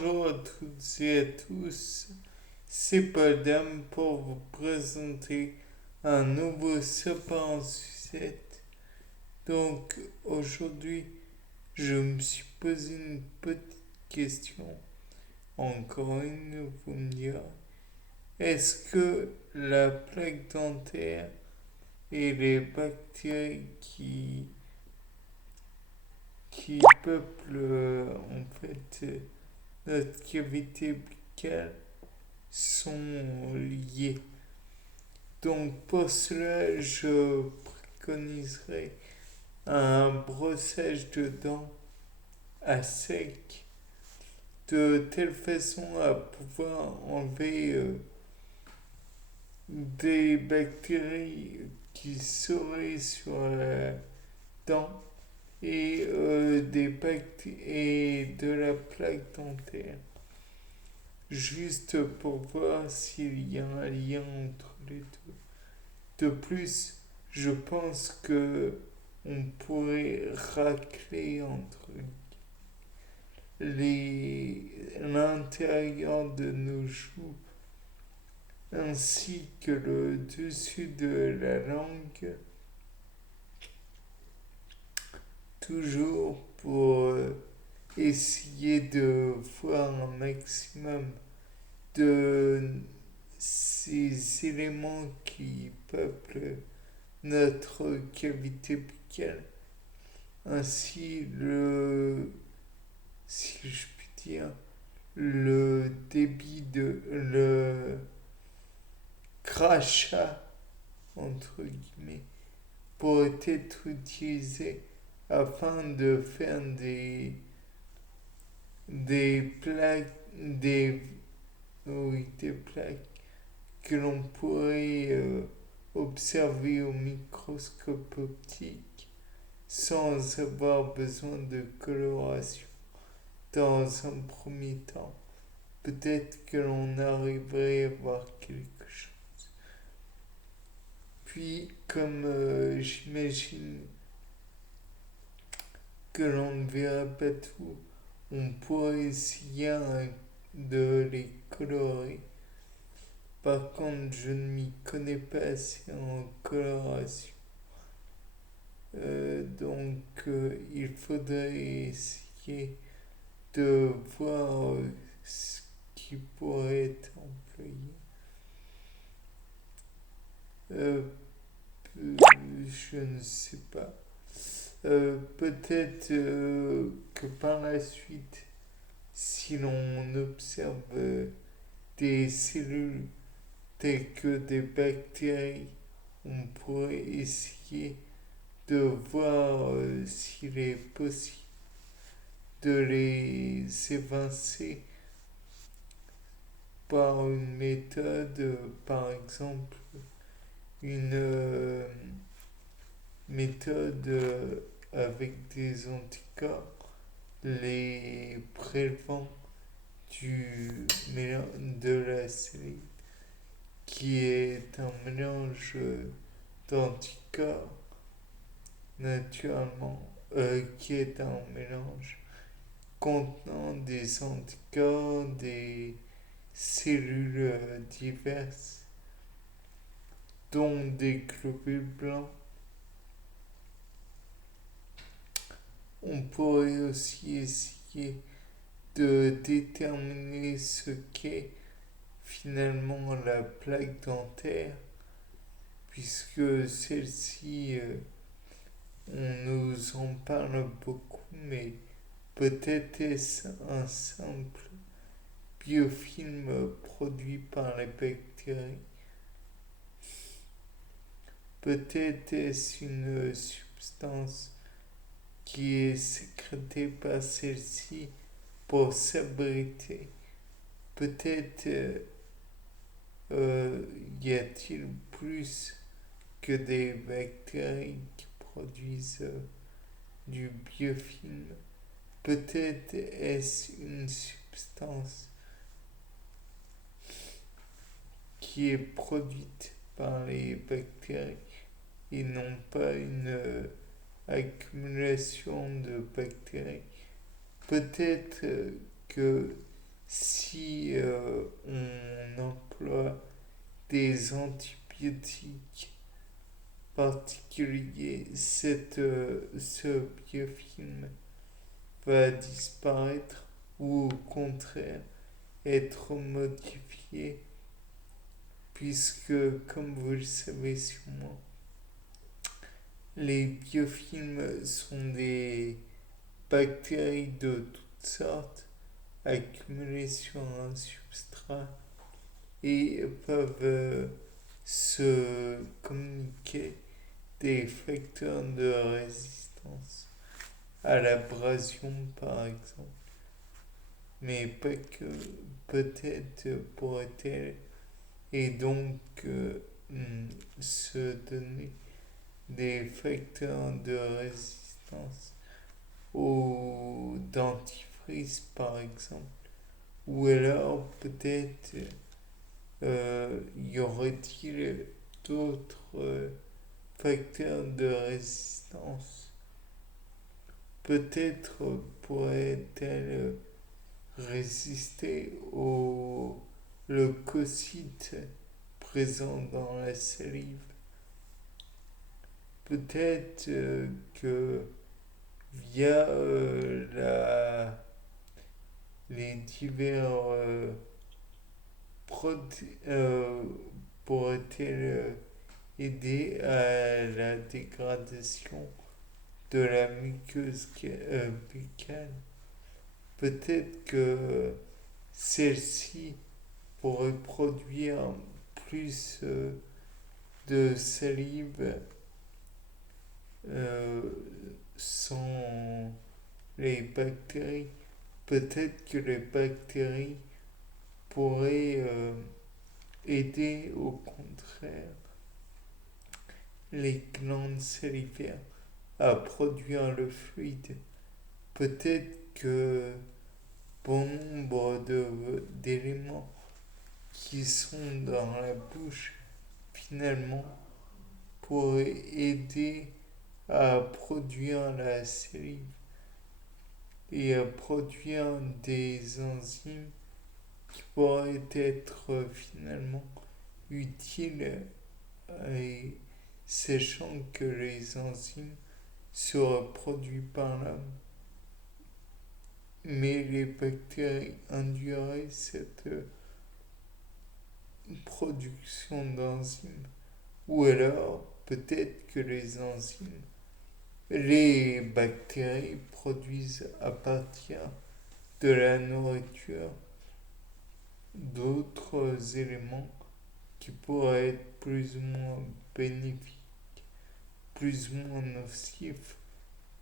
Bonjour à toutes et à tous, c'est Padam pour vous présenter un nouveau sapin en sucette. Donc aujourd'hui, je me suis posé une petite question. Encore une, vous me direz, est-ce que la plaque dentaire et les bactéries qui peuplent notre cavité buccale sont liés? Donc pour cela, je préconiserais un brossage de dents à sec de telle façon à pouvoir enlever des bactéries qui seraient sur la dent et de la plaque dentaire. Juste pour voir s'il y a un lien entre les deux. De plus, je pense que on pourrait racler entre l'intérieur de nos joues ainsi que le dessus de la langue, toujours pour essayer de voir un maximum de ces éléments qui peuplent notre cavité buccale, ainsi si je puis dire, le débit le crachat, entre guillemets, pourrait être utilisé afin de faire des plaques, des plaques que l'on pourrait observer au microscope optique sans avoir besoin de coloration. Dans un premier temps, peut-être que l'on arriverait à voir quelque chose. Puis, comme j'imagine que l'on ne verra pas tout, on pourrait essayer de les colorer. Par contre, je ne m'y connais pas assez en coloration. Il faudrait essayer de voir ce qui pourrait être employé. Euh, je ne sais pas. Peut-être que par la suite, si l'on observe des cellules telles que des bactéries, on pourrait essayer de voir s'il est possible de les évincer par une méthode, par exemple une méthode avec des anticorps, les prélevant de la salive, qui est un mélange d'anticorps, naturellement, qui est un mélange contenant des anticorps, des cellules diverses, dont des globules blancs. On pourrait aussi essayer de déterminer ce qu'est finalement la plaque dentaire, puisque celle-ci, on nous en parle beaucoup, mais peut-être est-ce un simple biofilm produit par les bactéries. Peut-être est-ce une substance qui est sécrétée par celle-ci pour s'abriter. Peut-être y a-t-il plus que des bactéries qui produisent du biofilm. Peut-être est-ce une substance qui est produite par les bactéries et non pas une accumulation de bactéries. Peut-être que si on emploie des antibiotiques particuliers, ce biofilm va disparaître ou au contraire être modifié puisque, comme vous le savez sûrement, les biofilms sont des bactéries de toutes sortes accumulées sur un substrat et peuvent se communiquer des facteurs de résistance à l'abrasion par exemple. Mais pas que, peut-être pourrait-elle et donc se donner des facteurs de résistance au dentifrice par exemple. Ou alors peut-être y aurait-il d'autres facteurs de résistance. Peut-être pourrait-elle résister au leucocyte présent dans la salive. Peut-être que via les divers pourrait-elle aider à la dégradation de la muqueuse buccale. Peut-être que celle-ci pourrait produire plus de salive sans les bactéries. Peut-être que les bactéries pourraient aider au contraire les glandes salivaires à produire le fluide. Peut-être que bon nombre d'éléments qui sont dans la bouche finalement pourraient aider à produire la salive et à produire des enzymes qui pourraient être finalement utiles et sachant que les enzymes seraient produites par l'homme. Mais les bactéries induiraient cette production d'enzymes. Ou alors, peut-être que les bactéries produisent à partir de la nourriture d'autres éléments qui pourraient être plus ou moins bénéfiques, plus ou moins nocifs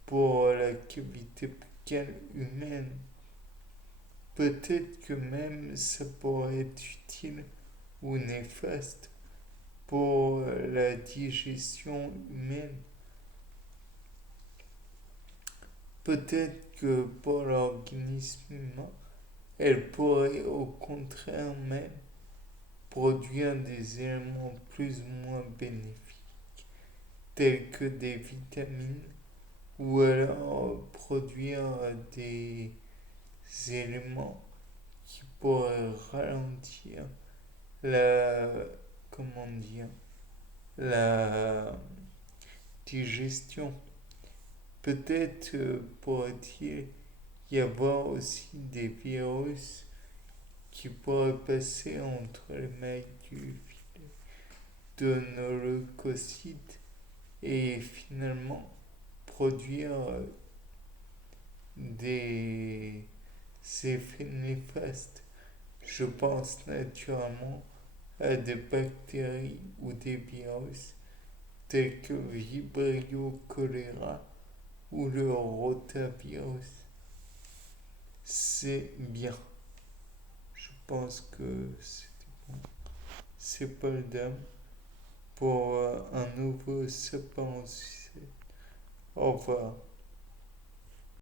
pour la cavité buccale humaine. Peut-être que même ça pourrait être utile ou néfaste pour la digestion humaine. Peut-être que pour l'organisme humain, elle pourrait au contraire même produire des éléments plus ou moins bénéfiques, tels que des vitamines, ou alors produire des éléments qui pourraient ralentir la, comment dire, la digestion. Peut-être pourrait-il y avoir aussi des virus qui pourraient passer entre les mailles du filet de nos leucocytes et finalement produire des effets néfastes. Je pense naturellement à des bactéries ou des virus tels que Vibrio cholera ou le rotavirus. C'est bien. Je pense que c'était bon. C'est pas le dame pour un nouveau sapin en sucette. Au revoir.